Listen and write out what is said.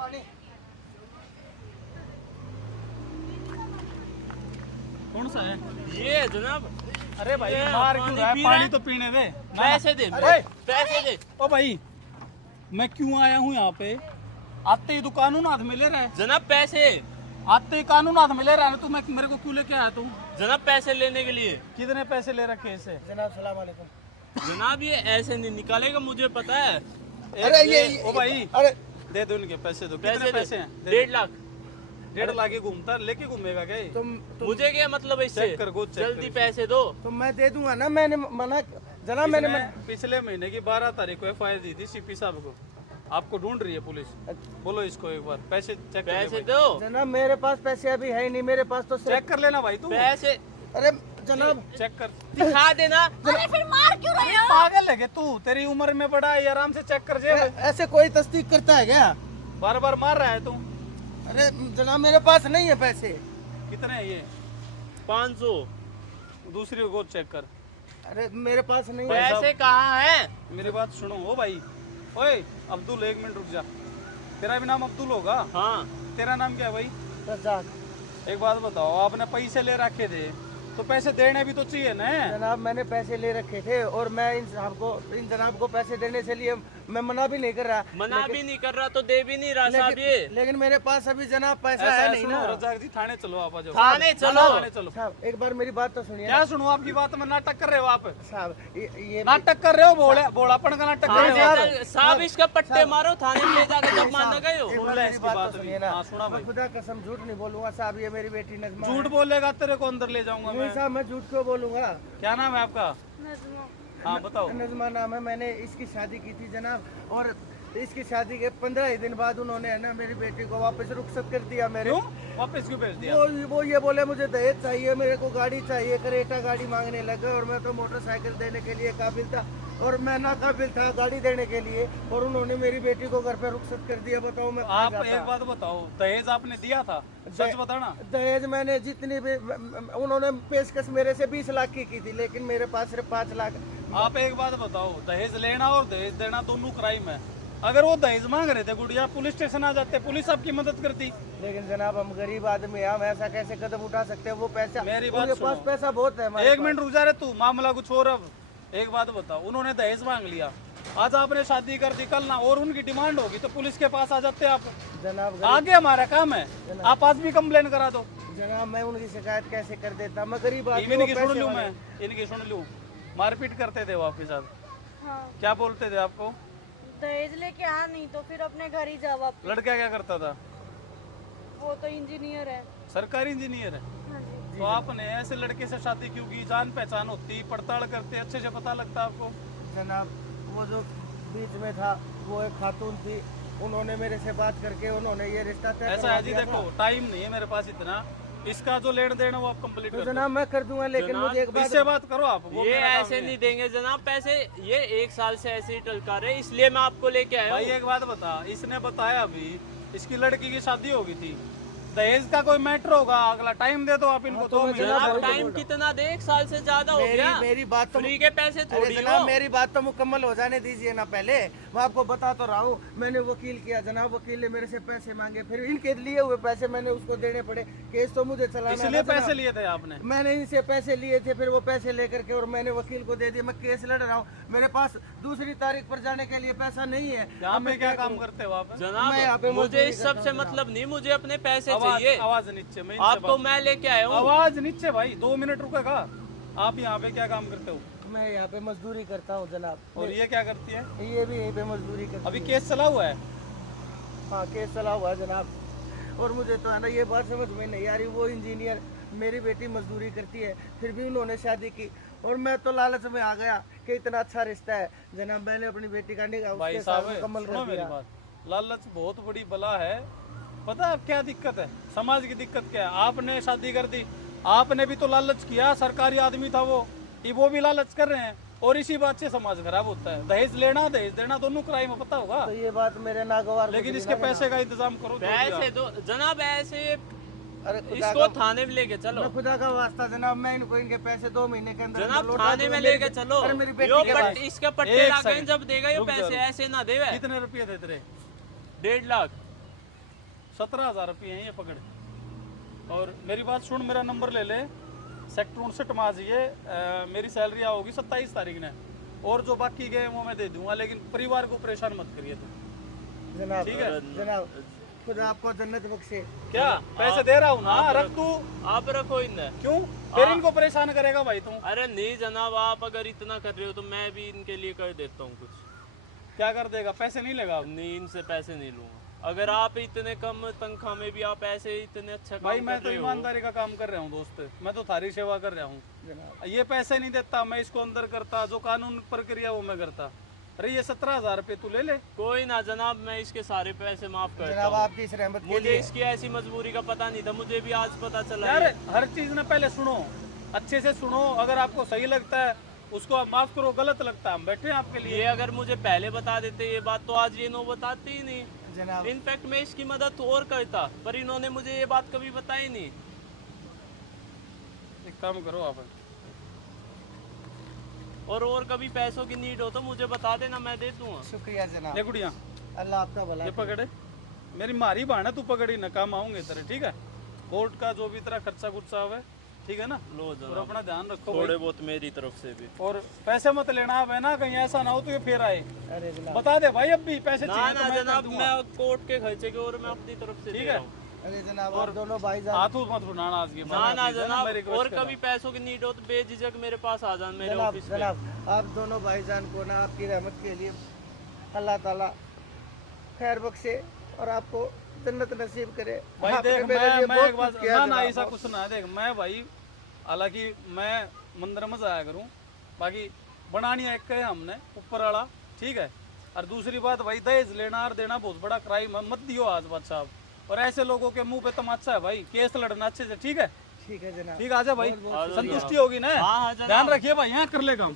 पानी। कौन सा है ये है जनाब। अरे भाई मार क्यों रहा है? पानी तो पीने दे। पैसे दे, अरे पैसे दे। ओ भाई मैं क्यों आया हूँ यहाँ पे? आते ही तो कानून हाथ में ले रहा है जनाब पैसे, आते ही कानून हाथ में ले रहा है ना। तू मेरे को क्यों लेके आया तू? जनाब पैसे लेने के लिए। कितने पैसे ले रखे इसे? जनाब सलाम वालेकुम। जनाब ये ऐसे नहीं निकालेगा, मुझे पता है। अरे ये ओ भाई अरे दे दो इनके पैसे। दो कितने पैसे हैं? 1.5 लाख। 1.5 लाख ही घूमता लेके घूमेगा क्या ये? तुम मुझे क्या मतलब है इससे? चेक कर, चेक जल्दी कर। पैसे दो। तो मैं दे दूंगा ना। मैंने मना जनाब, मैंने इसने पिछले महीने की 12 तारीख को FIR दी थी सीपी साहब को। आपको ढूंढ रही है पुलिस। बोलो इसको एक बार पैसे चेक कर ले पैसे भाई। दो। जनाब मेरे पास पैसे अभी है ही नहीं। मेरे पास तो चेक कर लेना भाई तू। पैसे अरे जनाब चेक कर। दिखा देना। अरे फिर मार क्यों रहे हो? पागल है क्या तू? तेरी उम्र में बड़ा है, आराम से चेक कर जे। ऐसे कोई तस्दीक करता है क्या? बार बार मार रहा है तू। अरे जनाब मेरे पास नहीं है पैसे। कितने है ये? 500। दूसरी को चेक कर। अरे मेरे पास नहीं है। पैसे कहाँ है? मेरी बात सुनो। ओ भाई ओए अब्दुल, 1 मिनट रुक जा। तेरा भी नाम अब्दुल होगा? हाँ। तेरा नाम क्या है भाई? रज़ाक। एक बात बताओ, आपने पैसे ले रखे थे तो पैसे देने भी तो चाहिए ना। जनाब मैंने पैसे ले रखे थे और मैं इन जनाब को पैसे देने से लिए मैं मना भी नहीं कर रहा। मना भी नहीं कर रहा तो दे भी नहीं रहा साहब ये। लेकिन मेरे पास अभी जनाब पैसा ऐसा है है, नहीं सुनो ना। रजाक जी, थाने चलो आप। आ जाओ थाने चलो। थाने चलो। साहब एक बार मेरी बात तो सुनिए क्या ना। सुनो आपकी बात में? नाटक कर रहे हो आप। साहब ये नाटक कर रहे हो। बोलापन का नाटक कर रहे हो। साहब इसका पट्टे मारो, थाने में ले जाकर जब मारना गए हो। एक सुन बार ले मेरी इसकी बात बात तो अभी। सुनिए ना। हाँ, सुना भाई। मैं खुदा कसम झूठ नहीं बोलूंगा साहब। ये मेरी बेटी नज़मा झूठ है। बोलेगा तेरे को अंदर ले जाऊंगा नहीं मैं। साहब मैं झूठ क्यों बोलूंगा? क्या नाम है आपका? हाँ बताओ। नज़मा नाम है। मैंने इसकी शादी की थी जनाब और इसकी शादी के 15 ही दिन बाद उन्होंने है ना मेरी बेटी को वापस रुखसत कर दिया। मेरे क्यों वापस क्यों भेज दिया? वो ये बोले मुझे दहेज चाहिए, मेरे को गाड़ी चाहिए, करेटा गाड़ी मांगने लगे और मैं तो मोटरसाइकिल देने के लिए काबिल था और मैं ना काबिल था गाड़ी देने के लिए और उन्होंने मेरी बेटी को घर पे रुखसत कर दिया। बताओ मैं कहाँ आप जाता? एक बात बताओ, दहेज आपने दिया था? सच बताना। दहेज मैंने जितनी भी उन्होंने पेशकश मेरे से 20 लाख की थी लेकिन मेरे पास सिर्फ 5 लाख। आप एक बात बताओ, दहेज लेना और दहेज देना दोनों क्राइम है। अगर वो दहेज मांग रहे थे गुड़िया, पुलिस स्टेशन आ जाते, पुलिस आपकी मदद करती। लेकिन जनाब हम गरीब आदमी हैं, हम ऐसा कैसे कदम उठा सकते हैं? वो पैसा मेरी बात उनके पास सुनो। पैसा बहुत है हमारे एक मिनट रुक जा रहे तू, मामला कुछ और। अब एक बात बताओ, उन्होंने दहेज मांग लिया, आज आपने शादी कर दी, कल ना और उनकी डिमांड होगी तो पुलिस के पास आ जाते आप। जनाब आगे हमारा काम है, आप आज भी कंप्लेन करा दो। जनाब मैं उनकी शिकायत कैसे कर देता? मैं गरीब आदमी इनकी हूँ, सुन लूँ पैसे मैं, इनकी सुन लूँ। मारपीट करते थे वो आपके साथ? हाँ, क्या बोलते थे आपको? दहेज लेके आ नहीं तो फिर अपने घर ही जाओ आप। लड़का क्या करता था? वो तो इंजीनियर है। सरकारी इंजीनियर है। हाँ जी। तो आपने ऐसे लड़के से शादी क्यों की? जान पहचान होती, पड़ताल करते, अच्छे से पता लगता आपको। जनाब वो जो बीच में था वो एक खातून थी, उन्होंने मेरे से बात करके उन्होंने ये रिश्ता तय ऐसा करवा है जी, दिया देखो था। टाइम नहीं है मेरे पास इतना, इसका जो लेन देन है वो आप कंप्लीट तो कर जनाब मैं कर दूंगा लेकिन जनाब, मुझे एक बात इससे बात करो आप। वो ये मेरा काम ऐसे है। नहीं देंगे जनाब पैसे। ये 1 साल से ऐसे ही टलका रहे, इसलिए मैं आपको लेके आया भाई हूँ। एक बात बता, इसने बताया अभी इसकी लड़की की शादी होगी थी, दहेज का कोई मैटर होगा? अगला टाइम दे दो आप इनको। तो 2 मैं महीने जनाब जनाब वही तो टाइम बोल रहा कितना दे? 1 साल से ज्यादा हो गया। मेरी बात तो फ्री के पैसे अरे थोड़ी जनाब हो। मेरी बात तो मुकम्मल हो जाने दीजिए ना पहले। मैं आपको बता तो रहा हूँ, मैंने वकील किया जनाब, वकील ने मेरे से पैसे मांगे, फिर इनके लिए हुए पैसे मैंने उसको देने पड़े। केस तो मुझे चलाना इसलिए था जनाब। पैसे लिए थे आपने? मैंने इनसे पैसे लिए थे, फिर वो पैसे लेकर के और मैंने वकील को दे दिए। मैं केस लड़ रहा हूँ, मेरे पास दूसरी तारीख पर जाने के लिए पैसा नहीं है। यहाँ पे क्या काम करते हो आप? मैं यहाँ जनाब पे मुझे मजदूरी इस करता सब से हूँ मतलब नहीं, मुझे अपने पैसे आवाज चाहिए। आवाज नीचे, मैं इनसे आपको मैं लेके आया हूँ। आवाज नीचे भाई, 2 मिनट रुकेगा। आप यहाँ पे क्या काम करते हो? मैं यहाँ पे मजदूरी करता हूँ जनाब। और ये क्या करती है? ये भी यहीं पे मजदूरी करती अभी है। केस चला हुआ है? हाँ केस चला हुआ है जनाब। और मुझे तो है ना ये बात समझ में नहीं आ रही, वो इंजीनियर, मेरी बेटी मजदूरी करती है, फिर भी उन्होंने शादी की और मैं तो लालच में आ गया कि इतना अच्छा रिश्ता है जनाब। मैंने अपनी बेटी का निकाह भाई उसके साथ साहब मुकम्मल सुनो कर मेरी दिया। बात, लालच बहुत बड़ी बला है। पता है क्या दिक्कत है? समाज की दिक्कत क्या है? आपने शादी कर दी, आपने भी तो लालच किया, सरकारी आदमी था वो भी लालच कर रहे हैं और इसी बात से समाज खराब होता है। दहेज लेना दहेज देना दोनों क्राइम है, पता होगा। तो ये बात मेरे नागवार लेकिन गुजरी इसके ना पैसे का इंतजाम करो। जो भी पैसे आप- दो जनाब, ऐसे जनाब। अरे खुदा इसको का- थाने में लेके चलो। मैं खुदा का वास्ता जनाब, मैं इनको इनके पैसे 2 महीने के अंदर जनाब लौटा थाने दूंगा। में मेरी लेके बे- चलो। अरे मेरी बेटी यो के पास- इसके पट्टे एक लागे सेकंड। जब देगा ये रुक जा, पैसे, रुक। ऐसे ना देवे। कितने रुपये थे तेरे? 1.5 लाख। 17,000 रुपये हैं ये पकड़। और मेरी बात सुन, मेरा नंबर ले ले, सेक्टर 59 माजिए, मेरी सैलरी आओगी 27 तारीख ने, और जो बाकी गए वो मैं दे दूंगा, लेकिन परिवार को परेशान मत करिए तुम। जनाब ठीक है जनाब, खुदा आपको जन्नत बख्शे। क्या पैसे दे रहा हूँ ना, रख तू। आप रखो इन्हें। क्यों फिर इनको परेशान करेगा भाई तुम? अरे नहीं जनाब, आप अगर इतना कर रहे हो तो मैं भी इनके लिए कर देता हूँ कुछ। क्या कर देगा? पैसे नहीं लेगा? नहीं, इनसे पैसे नहीं लूंगा। अगर आप इतने कम तनख्वाह में भी आप ऐसे इतने अच्छा काम भाई मैं कर तो रहे हो। ईमानदारी का काम कर रहा हूँ दोस्त, मैं तो थारी सेवा कर रहा हूँ। जनाब ये पैसे नहीं देता, मैं इसको अंदर करता, जो कानून प्रक्रिया वो मैं करता। अरे ये 17,000 रुपये तू ले ले। कोई ना जनाब, मैं इसके सारे पैसे माफ करता जनाब, हूँ। आपकी इस रहमत के मुझे लिए। इसकी ऐसी मजबूरी का पता नहीं था, मुझे भी आज पता चला यार है। हर चीज ना पहले सुनो, अच्छे से सुनो, अगर आपको सही लगता है उसको आप माफ करो, गलत लगता है हम बैठे हैं आपके ये लिए। अगर मुझे पहले बता देते ये बात तो आज ये नो बताते ही नहीं। जनाब इनफैक्ट मैं इसकी मदद और करता, पर इन्होंने मुझे ये बात कभी बताई नहीं। एक काम करो आप, और कभी पैसों की नीड हो तो मुझे बता देना, मैं दे दूंगा। शुक्रिया जनाब, ये गुड़िया अल्लाह आपका भला ये करे। पकड़े, मेरी मारी बाण है, तू पकड़ी न, काम आऊंगे तेरे, ठीक है? कोर्ट का जो भी तेरा खर्चा गुर्चा हुआ, ठीक है ना? लो और जनाब, अपना ध्यान रखो थोड़े भाई। बहुत मेरी तरफ से भी। और पैसे मत लेना आप, है ना, कहीं ऐसा ना हो तो ये फिर आए। अरे जनाब, बता दे भाई, अब भी पैसे ना चाहिए ना तो मैं जनाब, कर दूंगा। मैं कोर्ट के खर्चे के और मैं अपनी तरफ से ठीक दे है। रहा हूँ। अरे जनाब, और दोनों भाईजान। हाथ मत उठाना आज की, ना ना जनाब, मेरी और कभी पैसों की नीड हो तो बेझिझक मेरे पास आ जाना, मेरे जनाब ऑफिस पे। जनाब, आप दोनों भाईजान को ना आपकी रहमत के लिए अल्लाह ताला खैर बख्शे और आपको जन्नत नसीब करे। भाई आपने देख, मेरे लिए मैं बहुत एक बात कुछ किया ना ना जनाब। ऐसा कुछ ना है, देख मैं भाई, हालांकि मैं मंदिर में जाया करूं, बाकी बनानी एक है हमने ऊपर वाला, ठीक है? और दूसरी बात भाई, दहेज लेना और देना बहुत बड़ा क्राइम है, मत दियो आज बात साहब। और ऐसे लोगों के मुंह पे तमाचा है भाई, केस लड़ना अच्छे से, ठीक है? ठीक है जनाब, ठीक, आजा भाई, बहुत- बहुत संतुष्टि होगी ना? हाँ हाँ जनाब। ध्यान रखिए भाई, यहाँ कर ले काम।